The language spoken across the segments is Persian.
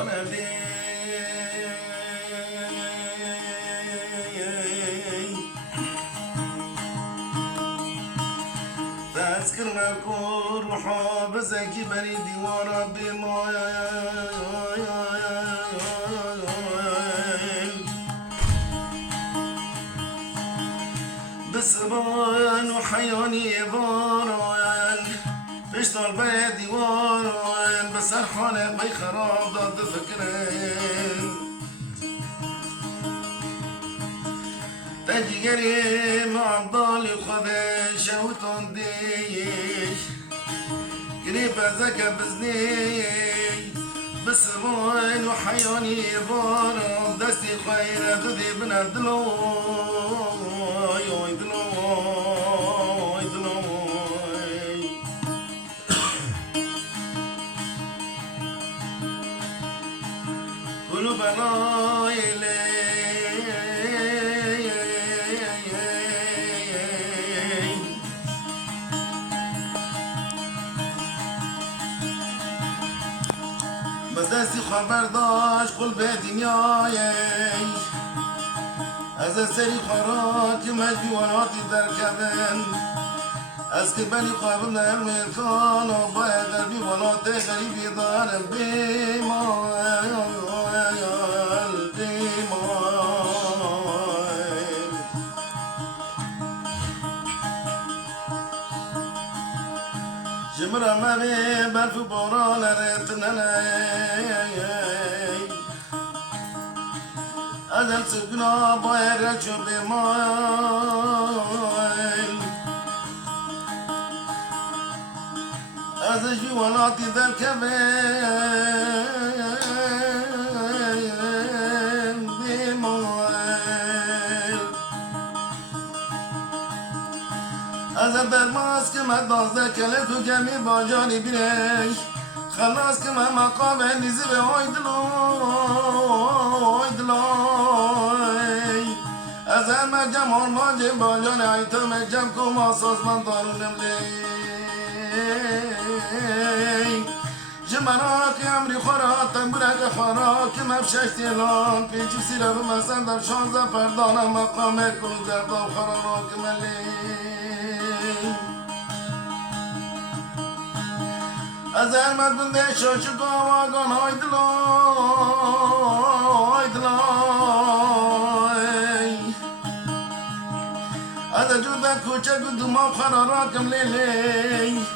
دانه تذكرنا كل وحافظك بري ديوارا بسران وحياني باران بشتغل بيدي واران بسر حالي بي خراب ضد فكرين تجي قريب مع الضالي وخذيش وتنديش قريب ذكى بزني بسران وحياني باران دستي خير ذذي بنا دلوي دلوي دلوي قلوبنا إلي بس دستي خبر داشت قل به دنیای از سری خارا که مجبیواناتی در کبن از که بلی قابل نمیتان و باید غربی والات غریبی دارم بیمال جمرا منی برف باران رتننی ازل سگنا باید رچو بیمال ازش بیواناتی در کبن بیمال ازل در ماست که من دازده کله تو کمی با جانی بیرش خلاص که من مقام نیزی به های دلوی از هر مجم آرمانجه با جان عیتا مجم کم آساس من دارونم لی جمعنا که امری خورا تنبوره که خورا که مفشش تیلان پیچی سیره بمسن در 16 پردانم مقام کنو در دام خورا را که ملی از ارمد بنده شاشو گاواگان های دلای از جودا کوچک و دوما خراراکم لیلی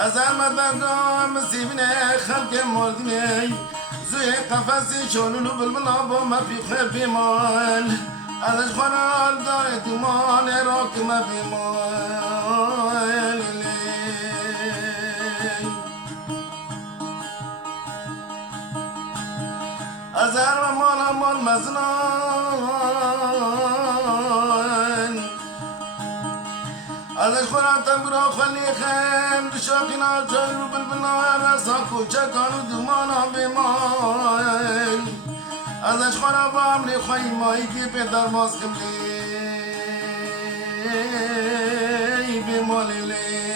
از ارمد درگاه مسیبینه خلق مردینه زوی قفصی شلولو بلبلا با مفیخه بیمال ازش خرال داره دومان راکم بیمال از هر مال مزنان ازش خورم تنبورا خلی خیم دشاقینا چای رو بلبلا رسا کوچکان و دومانا بیمال ازش خورم با امری خواهی مایی که پدر باز کم لی بیمالی لی